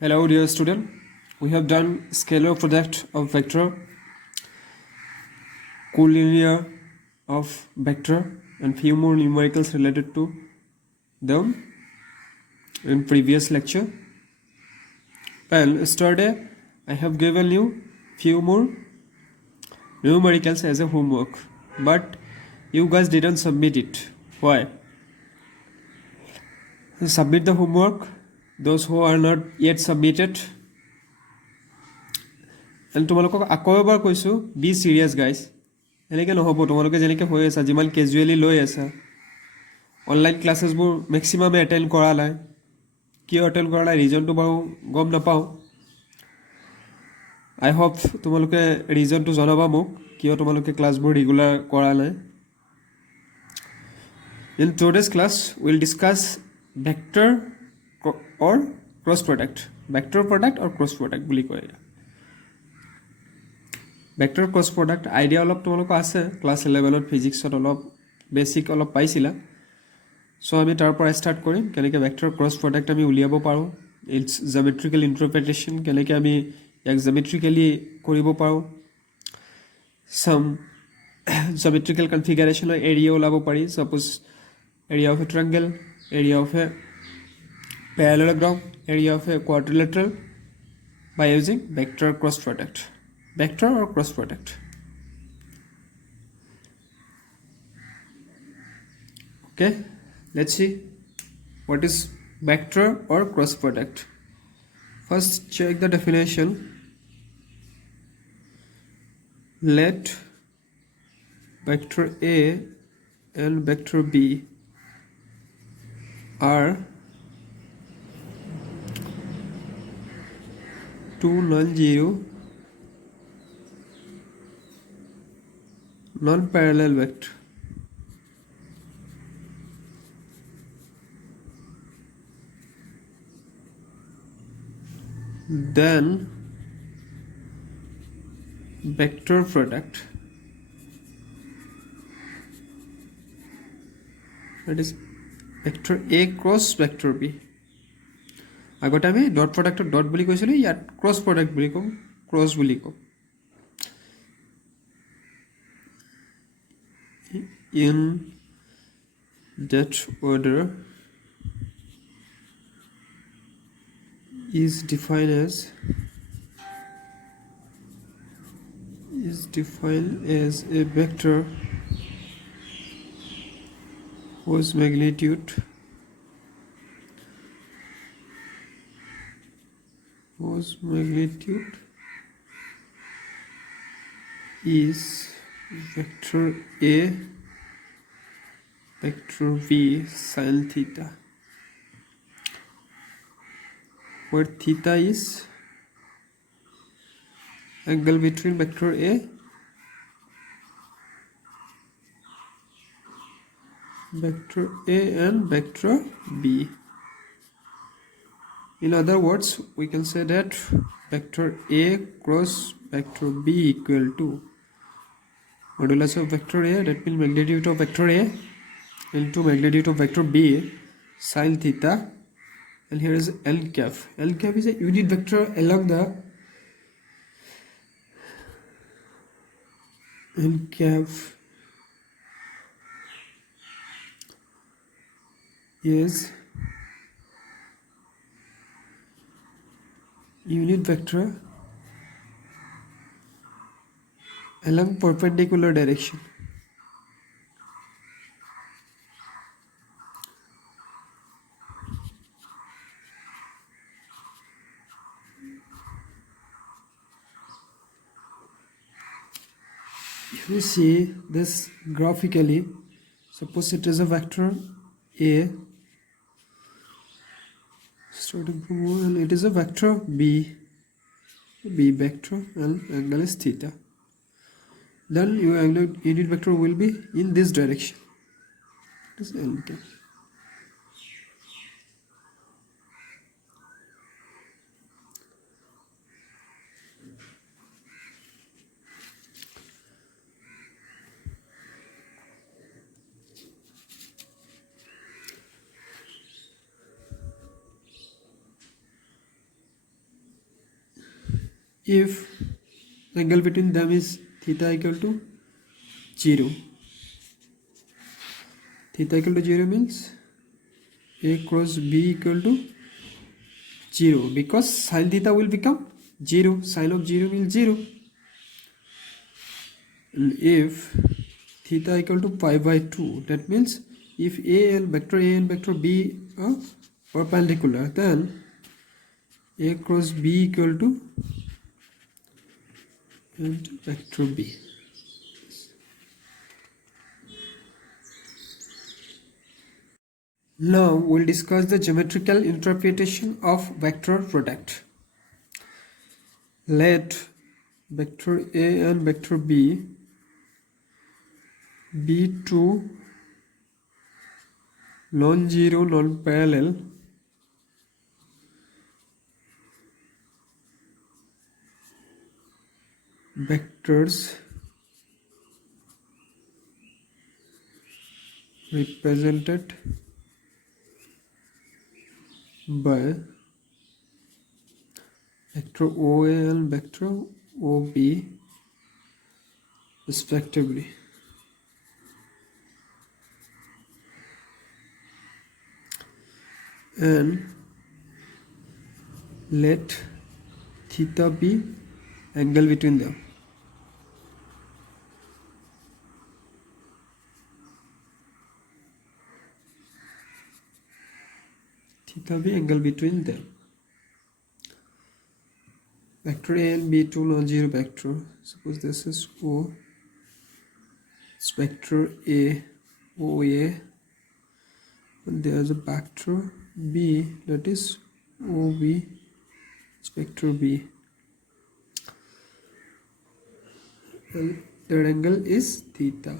Hello dear student, we have done scalar product of vector, collinear of vector and few more numericals related to them in previous lecture. And yesterday I have given you few more numericals as a homework, but you guys didn't submit it. Why? Submit the homework, those who are not yet submitted. And তোমালোকক আকৌ এবাৰ কৈছোঁ B চিৰিয়াছ guys এনেকৈ নহ'ব তোমালোকে যেনেকৈ হৈ আছা যিমান কেজুৱেলি লৈ আছা অনলাইন ক্লাছেছবোৰ মেক্সিমামে এটেণ্ড কৰা নাই কিয় এটেণ্ড কৰা নাই ৰিজনটো বাৰু গম নাপাওঁ আই হোপ তোমালোকে ৰিজনটো জনাবা মোক কিয় তোমালোকে ক্লাছবোৰ ৰেগুলাৰ কৰা নাই in today's class will discuss vector or cross product vector product or cross product বুলি কয় ভেক্টৰ ক্ৰছ প্ৰডাক্ট আইডিয়া অলপ তোমালোকৰ আছে ক্লাছ 11ত ফিজিক্সত অলপ বেছিক অলপ পাইছিলা চ' আমি তাৰ পৰা ষ্টাৰ্ট কৰিম কেনেকৈ ভেক্টৰ ক্ৰছ প্ৰডাক্ট আমি উলিয়াব পাৰোঁ ইটছ জিঅ'মেট্ৰিকেল ইণ্টাৰপ্ৰিটেশ্যন কেনেকৈ আমি ইয়াক জিঅ'মেট্ৰিকেলি কৰিব পাৰোঁ চাম জিঅ'মেট্ৰিকেল কনফিগাৰেশ্যনৰ এৰিয়া ওলাব পাৰি suppose area of A triangle area of A parallelogram area of a quadrilateral by using vector cross product vector or cross product okay let's see what is vector or cross product first check the definition let vector A and vector B are two non-zero non-parallel vector then vector product that is vector A cross vector B আগতে আমি dot প্ৰডাক্টক dot বুলি কৈছিলোঁ ইয়াত cross product বুলি ক'ম cross বুলি ক'ম in that order is defined as a vector whose magnitude is vector A vector V sin theta where theta is angle between vector A and vector B. In other words, we can say that vector A cross vector B equal to modulus of vector A, that means magnitude of vector A into magnitude of vector B sin theta, and here is L cap. L cap is a unit vector along the L cap is unit vector along perpendicular direction. If you see this graphically, suppose it is a vector A starting from 1 and it is a vector B vector and angle is theta, then your unit vector will be in this direction. This L cap. if angle between them is theta equal to 0. Theta equal to 0 means A cross B equal to 0, because sin theta will become 0. Sin of 0 means 0. And if theta equal to pi by 2, that means if vector A and vector B are perpendicular, then A cross B equal to and vector B. Now we'll discuss the geometrical interpretation of vector product. Let vector A and vector B be two non-zero, non-parallel vectors represented by vector OA and vector OB respectively. And let theta be angle between them. Theta be angle between them. Vector A and B, two non-zero vector. Suppose this is O. It's vector A, OA. And there's a vector B, that is OB. It's vector B. And their angle is theta.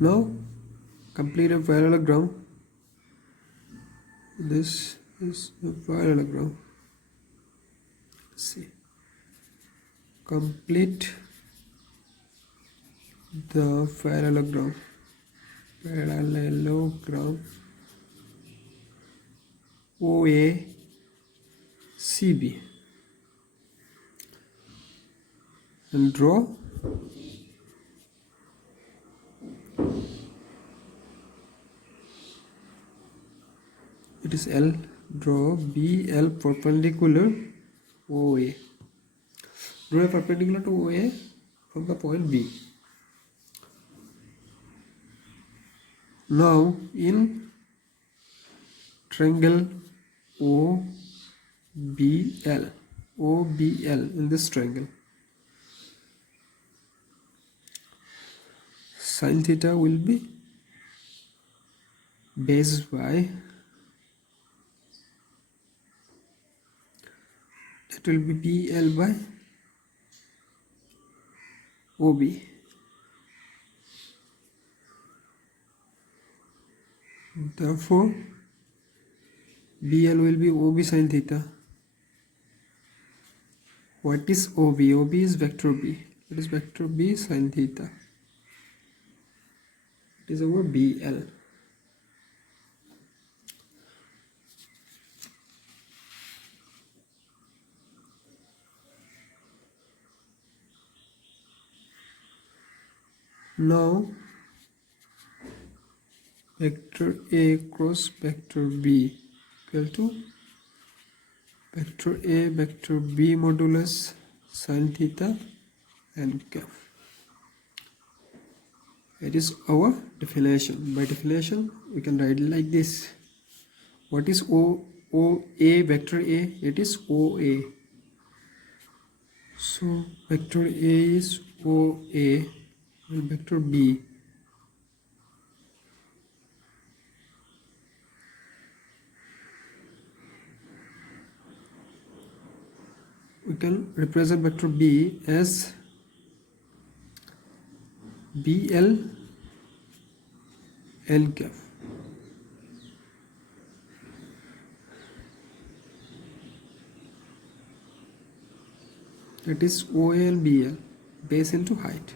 Now complete a parallelogram. This is a parallelogram. Let's see. Complete the parallelogram. OA CB and draw it is L. Draw BL perpendicular OA. Draw a perpendicular to OA from the point B. Now in triangle OBL, in this triangle, sin theta will be base by, it will be BL by OB. Therefore BL will be OB sin theta. What is OB? OB is vector B. It is vector B sin theta. It is over BL. Now vector A cross vector B equal to vector A vector B modulus sin theta and cap. It is our definition. By definition we can write it like this. What is OA vector A? It is OA. So vector A is OA and vector B. We can represent vector B as BL N cap. That is OA and BL, base into height.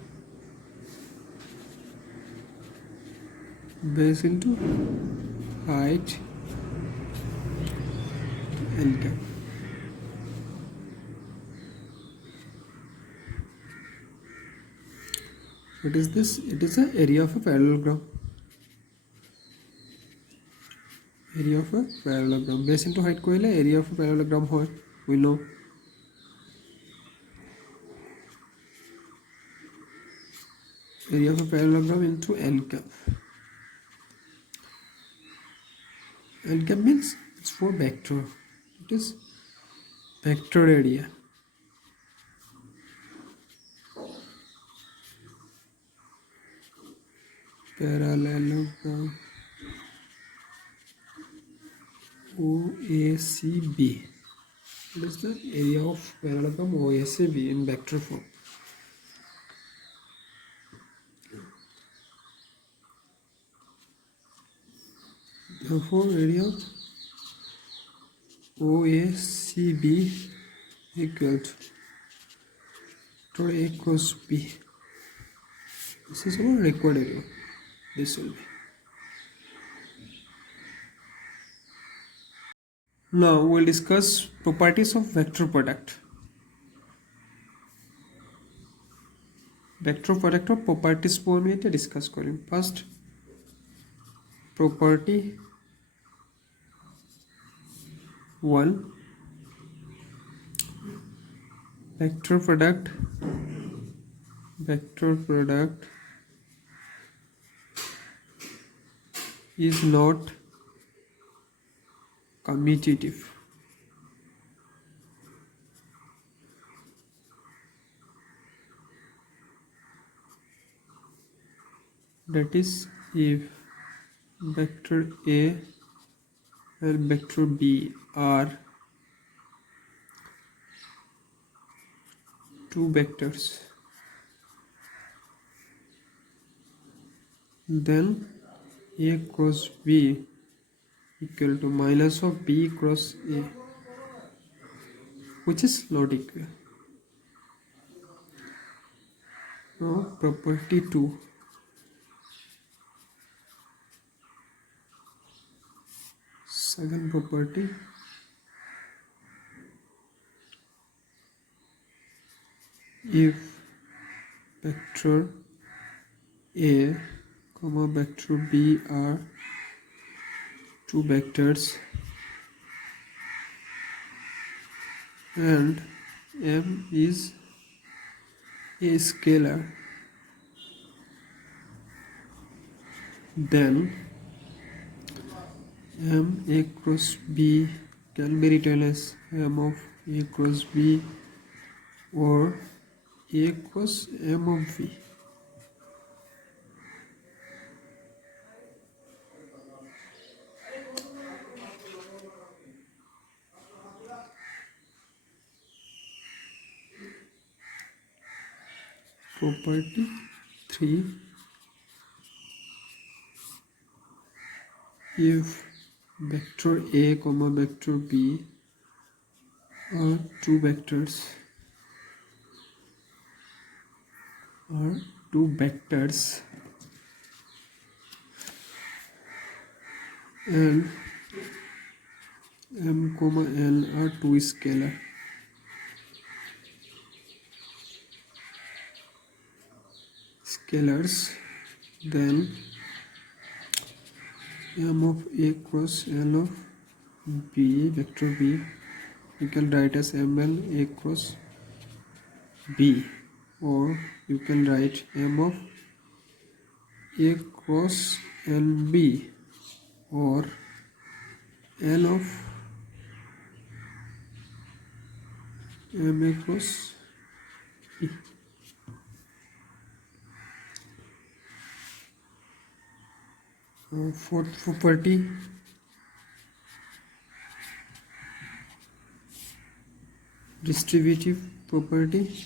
Base into height N cap. What is this? It is the area of a parallelogram. Area of a parallelogram. Base into height koile area of a parallelogram hoy. We know. Area of a parallelogram into n cap. N cap means it's for vector. It is vector area. Parallelogram OACB. What is the area of parallelogram OACB in vector form? Therefore, area of OACB equal to A cross B. This is our required area. This will be. Now we'll discuss properties of vector product. Vector product of properties po ami eta discuss korim. First, property 1. Vector product is not commutative. That is, if vector A and vector B are two vectors, then A cross B equal to minus of B cross A, which is not equal. Now property 2. Second property, if vector A comma vector B are two vectors and M is a scalar, then M A cross B can be written as M of A cross B or A cross M of V. Property 3. If vector A comma vector B are two vectors and M comma N are two scalars, then M of A cross N of B, vector B, you can write as ML A cross B, or you can write M of A cross NB or N of M A cross B. Fourth property, distributive property.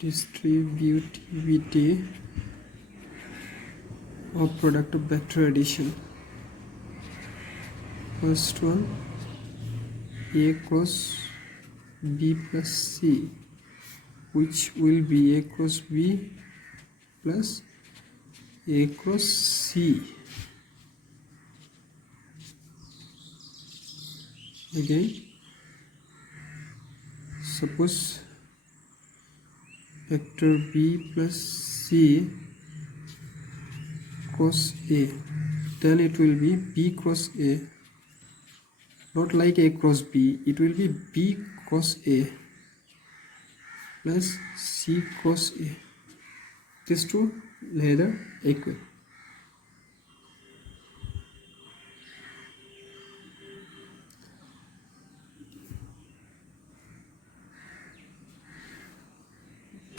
Distributivity of product of vector addition. First one, A cross B plus C, which will be A cross B plus A cross C. Again, suppose vector b plus c cross a, then it will be b cross a, not like a cross b, it will be b cross a plus c cross a. These two neither equal.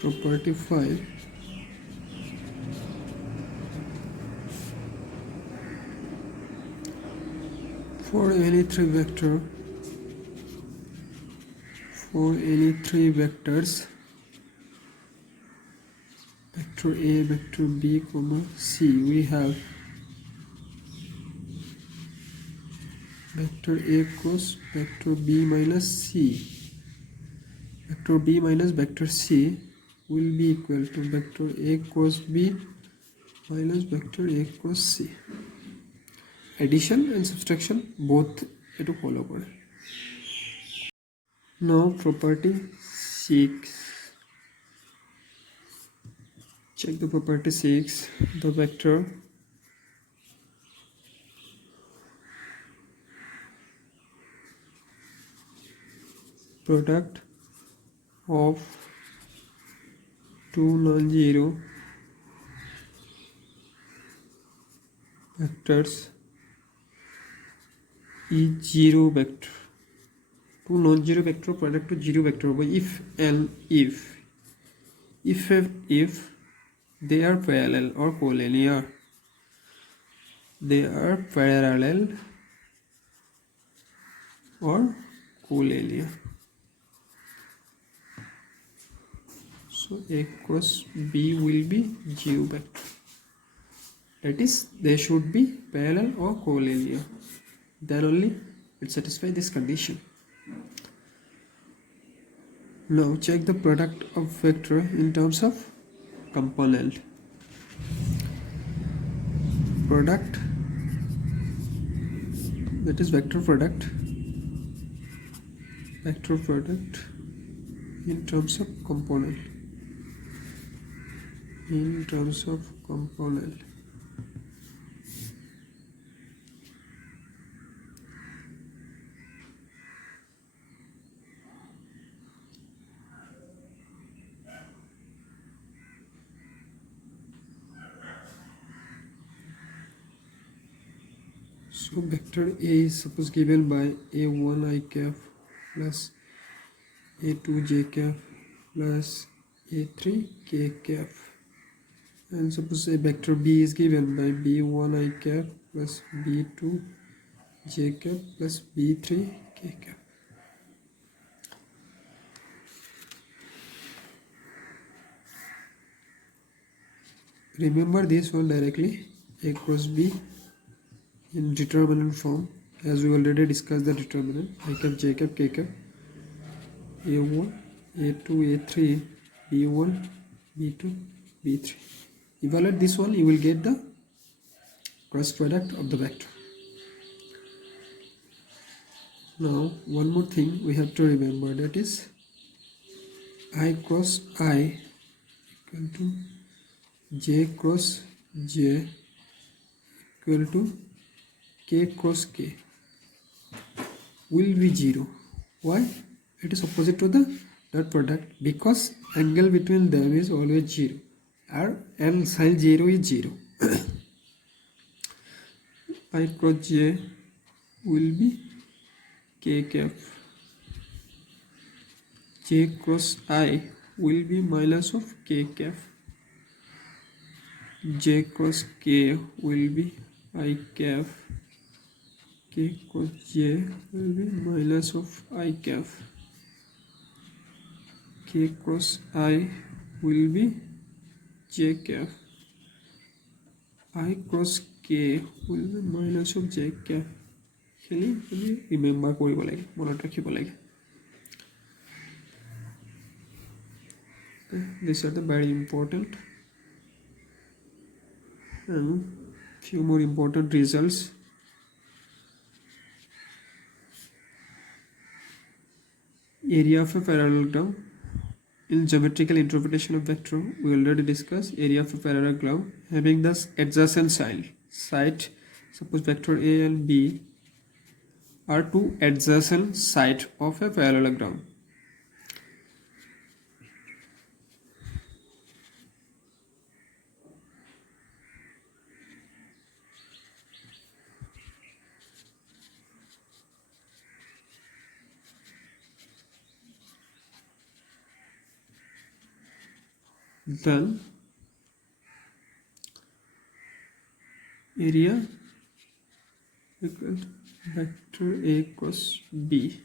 Property 5. For any three vectors, vector A, vector B, comma C, we have vector A cross vector B minus C. Vector B minus vector C will be equal to vector A cross B minus vector A cross C. Addition and subtraction both to follow. Now property 6. Check the property 6. The vector product of two non-zero vectors is zero vector. Two non-zero vector product to zero vector if and if they are parallel or collinear. They are parallel or collinear. So A cross B will be zero vector. That is, they should be parallel or collinear. Then only it satisfies this condition. Now check the product of vector in terms of component. Product, that is vector product in terms of component. So vector A is suppose given by A1 I cap plus A2 j cap plus A3 k cap, and suppose a vector B is given by B1 I cap plus B2 j cap plus B3 k cap. Remember this one directly, A cross B in determinant form, as we already discussed the determinant, I cap, j cap, k cap, A1, A2, A3, B1, B2, B3. Evaluate this one, you will get the cross product of the vector. Now one more thing we have to remember, that is I cross I equal to J cross J equal to K cross K will be 0. Why? It is opposite to the dot product, because angle between them is always 0 and sin 0 is 0. I cross J will be K cap. J cross I will be minus of K cap. J cross K will be I cap. K cross J will be minus of I cap. K cross I will be J cap. I cross K will be minus of J cap. Remember কৰিব লাগে, মনত ৰাখিব লাগে. These are the very important and few more important results. Area of a parallelogram In geometrical interpretation of vector, we already discussed area of a parallelogram having the adjacent side. Suppose vector A and B are two adjacent sides of a parallelogram. Then area equal to vector A cross B.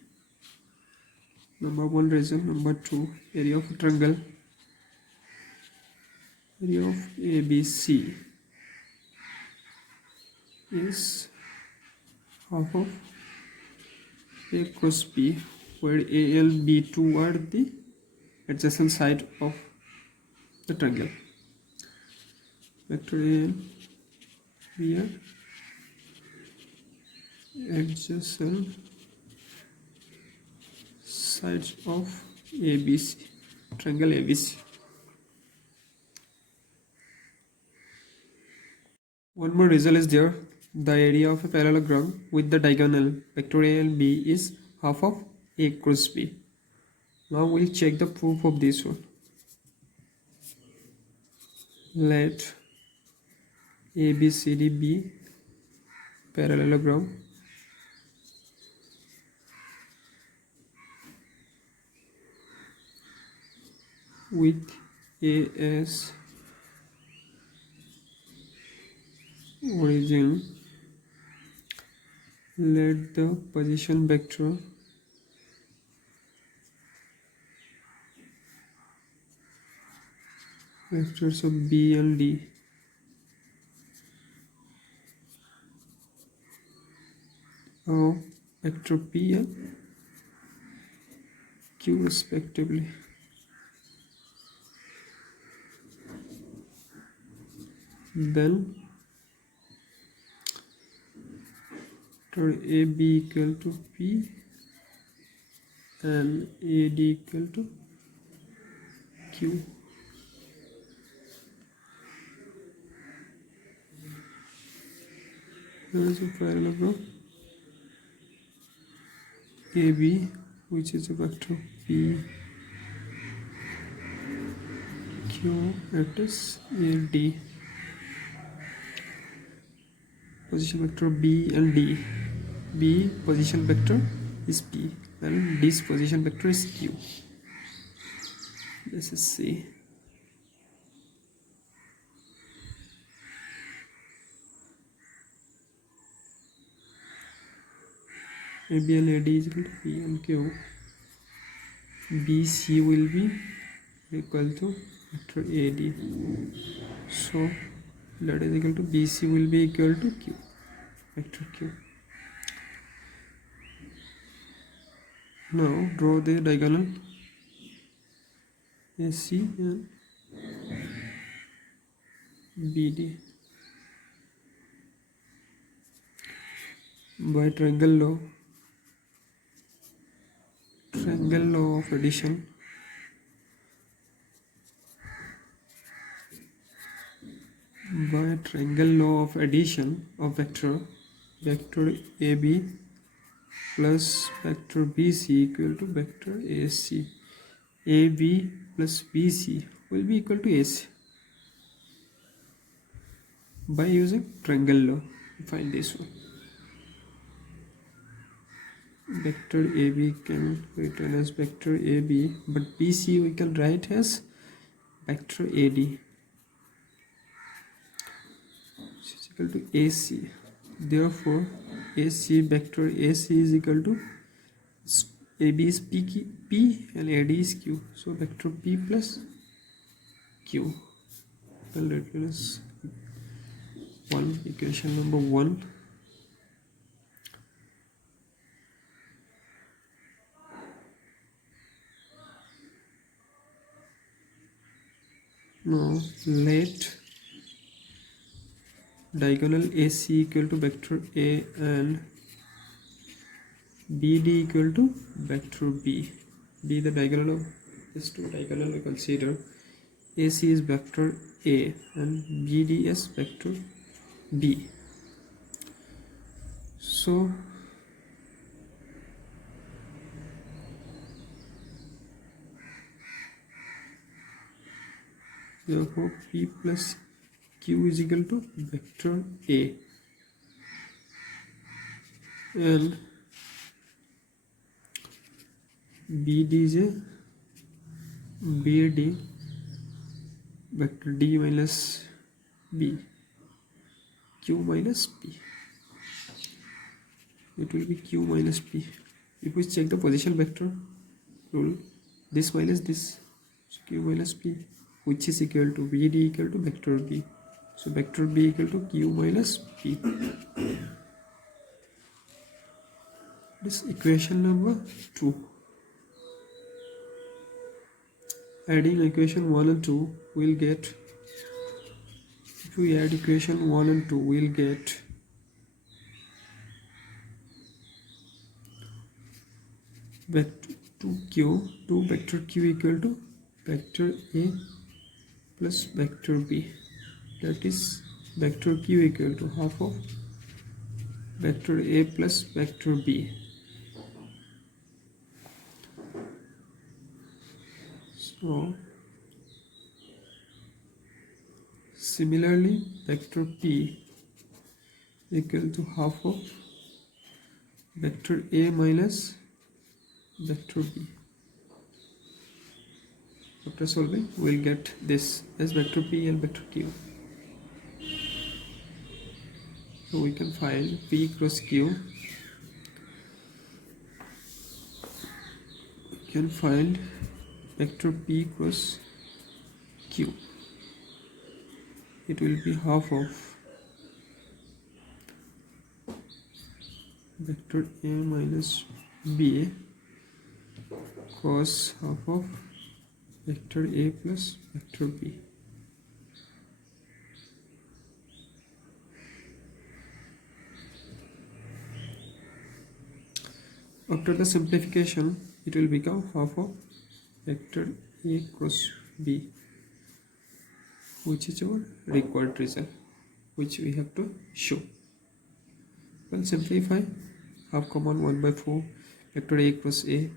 Number one reason. Number two, area of a triangle. Area of ABC is half of A cross B, where A and B2 are the adjacent side of the triangle. Vector A and B are adjacent sides of ABC, triangle ABC. One more result is there. The area of a parallelogram with the diagonal vector A and B is half of A cross B. Now we'll check the proof of this one. Let ABCD be parallelogram with A as origin. Let the position vectors of B and D of vector P and Q respectively. Then AB equal to P and AD equal to Q. There is a parallelogram AB, which is a vector P, Q, that is AD. Position vector B and D. B position vector is P and D's position vector is Q. This is C. AB and AD is equal to P and Q. BC will be equal to vector AD. So that is equal to BC will be equal to Q, vector Q. Now draw the diagonal AC and BD. By triangle law of addition, of vector AB plus vector BC equal to vector AC. AB plus BC will be equal to AC. By using triangle law, find this one. Vector AB can written as vector AB, but BC we can write as vector AD, which is equal to AC. Therefore, AC vector AC is equal to AB is P and AD is Q. So vector P plus Q. Well, that is equation number 1. Now let diagonal AC equal to vector A and BD equal to vector B. B the diagonal of These two diagonal we consider. AC is vector A and BD is vector B. So therefore P plus Q is equal to vector A and BD is a BD vector D minus B, Q minus P. It will be Q minus P. If we check the position vector rule, this minus this, so Q minus P, which is equal to BD equal to vector B. So vector B equal to Q minus P. This equation number 2. Adding equation 1 and 2, we'll get, if we add equation 1 and 2, we'll get vector 2 vector Q equal to vector A plus vector B. That is vector Q equal to half of vector A plus vector B. So similarly, vector P equal to half of vector A minus vector B. After solving, we'll get this as vector P and vector Q. So we can find P cross Q. We can find vector P cross Q. It will be half of vector A minus B cos half of vector A plus vector B. After the simplification, it will become half of vector A cross B, which is our required result, which we have to show. Well, simplify, half common 1 by 4, vector A cross A.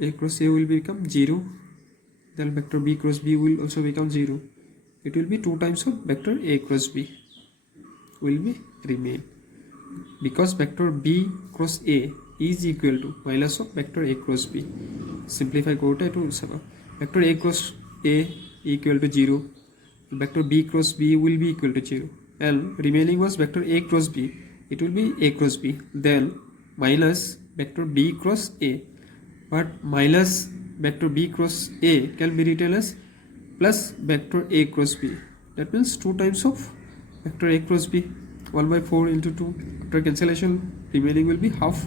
A cross A will become 0, then vector B cross B will also become 0. It will be 2 times of vector A cross B will be remain, because vector B cross A is equal to minus of vector A cross B. Simplify kote to vector A cross A equal to 0, vector B cross B will be equal to 0, and remaining was vector A cross B. It will be A cross B, then minus vector B cross A, but minus vector B cross A can be written as plus vector A cross B. That means 2 times of vector A cross B. 1 by 4 into 2. After cancellation, remaining will be half.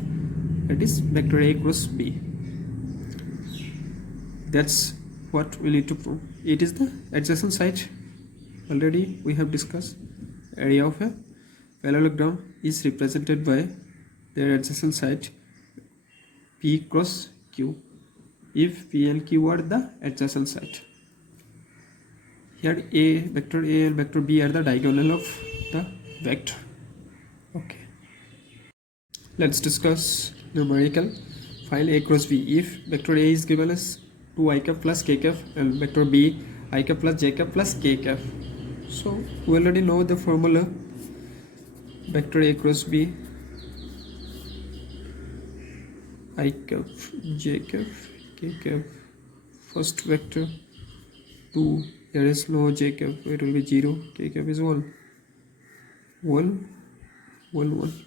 That is vector A cross B. That's what we need to prove. It is the adjacent side. Already we have discussed. Area of a parallelogram is represented by their adjacent side P cross Q, if P and Q are the adjacent side. Here vector A and vector B are the diagonal of the vector. Okay, let's discuss numerical. Find A cross B. If vector A is given as 2 I cap plus k cap and vector B I cap plus j cap plus k cap. So we already know the formula. Vector A cross B, I cap, j cap, k cap. First vector 2, there is no j cap, it will be 0, k cap is 1. 1, 1, 1.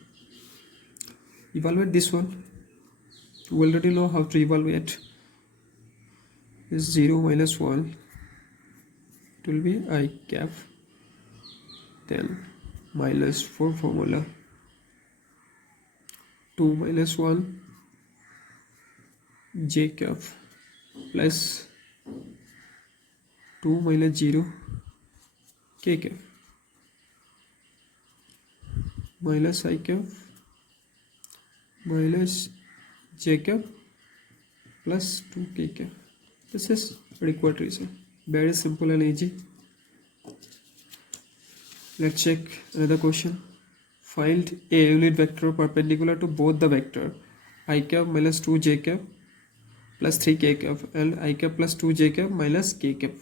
Evaluate this one. We already know how to evaluate. Is 0 minus 1. It will be I cap. Then minus 4 formula. 2 minus 1 j cap plus 2 minus 0 k cap minus I cap minus j cap plus 2 k cap. This is required reason. Very simple and easy. Let's check another question. Find a unit vector perpendicular to both the vector I cap minus 2 j cap plus 3 k cap and I cap plus 2 j cap minus k cap.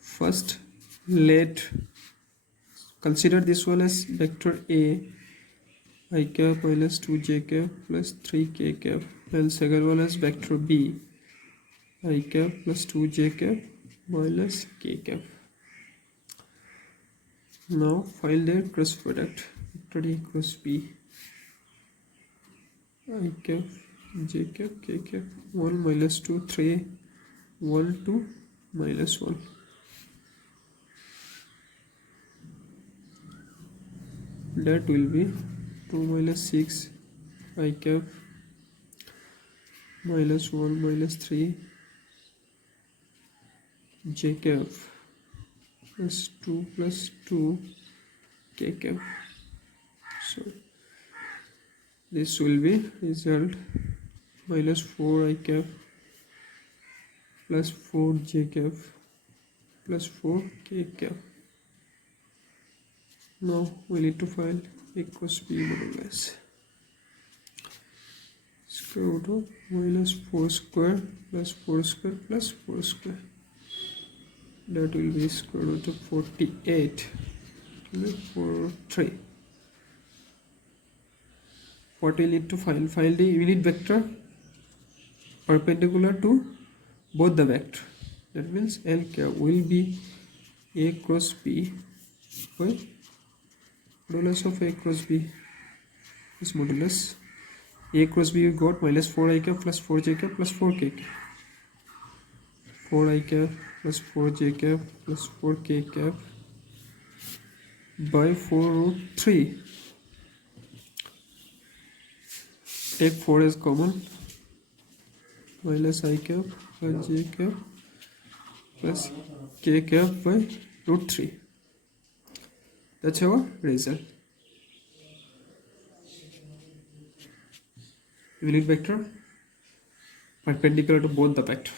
First, let consider this one as vector A I cap minus 2 j cap plus 3 k cap, and second one as vector B I cap plus 2 j cap minus k cap. Now find their cross product. Vector A cross B I cap j cap k cap 1 minus 2 3 1 2 minus 1. That will be 2 minus 6 I cap minus 1 minus 3 j cap plus 2 plus 2 k cap. So this will be result minus 4 I cap plus 4 j cap plus 4 k cap. Now we need to find A cross B modulus. Square root of minus 4 square plus 4 square plus 4 square. That will be square root of 48. 4 3. What we need to find? Find the unit vector perpendicular to both the vector. That means L cap will be A cross B by modulus of A cross B. This modulus A cross B we got minus 4 I cap plus 4 j cap plus 4 k cap. 4 I cap plus 4 j cap plus 4 k cap by 4 root 3. Take 4 as common. Minus I cap plus j cap plus k cap by root 3. That's our result. Unit vector perpendicular to both the vector.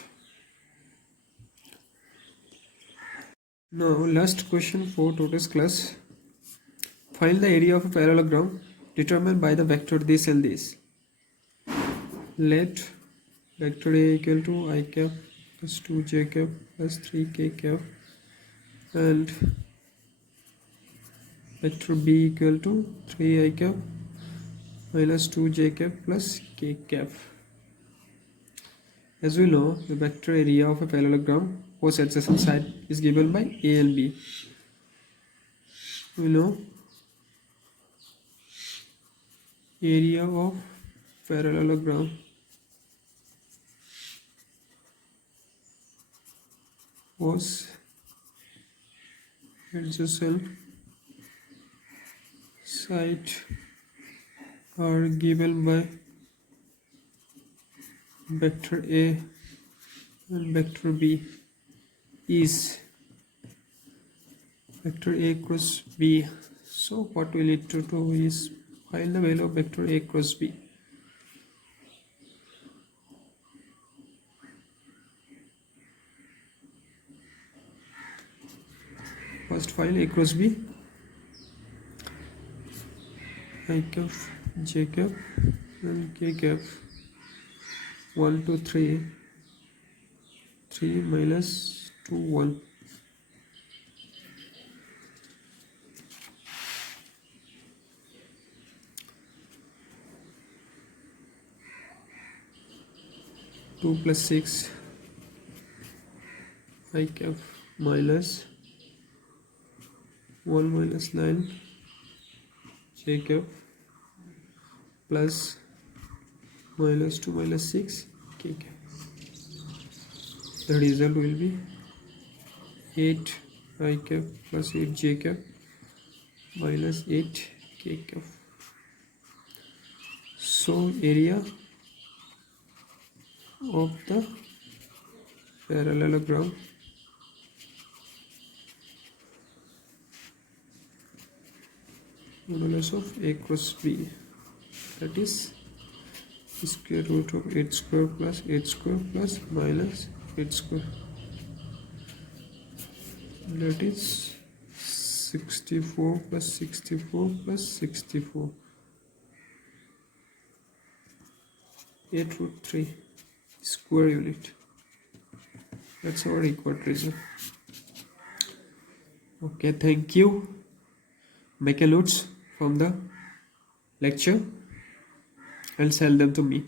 Now last question for today's class. Find the area of a parallelogram determined by the vector this and this. Let vector A equal to I cap plus 2 j cap plus 3 k cap and vector B equal to 3 I cap minus 2 j cap plus k cap. As we know, the vector area of a parallelogram whose adjacent side is given by A and B. We know area of parallelogram whose adjacent side are given by vector A and vector B is vector A cross B. So what we need to do is find the value of vector A cross B. First find A cross B. I cap j cap and k cap 1 2 3 3 minus 2 1. Two plus 6 I cap minus 1 minus 9 j cap plus minus 2 minus 6 k cap. The result will be 8 I cap plus 8 j cap minus 8 k cap. So area of the parallelogram modulus of A cross B, that is square root of 8 square plus 8 square plus minus 8 square, that is 64 plus 64 plus 64, 8 root 3 square unit. That's our required result. Okay, thank you. Make a notes from the lecture and send them to me.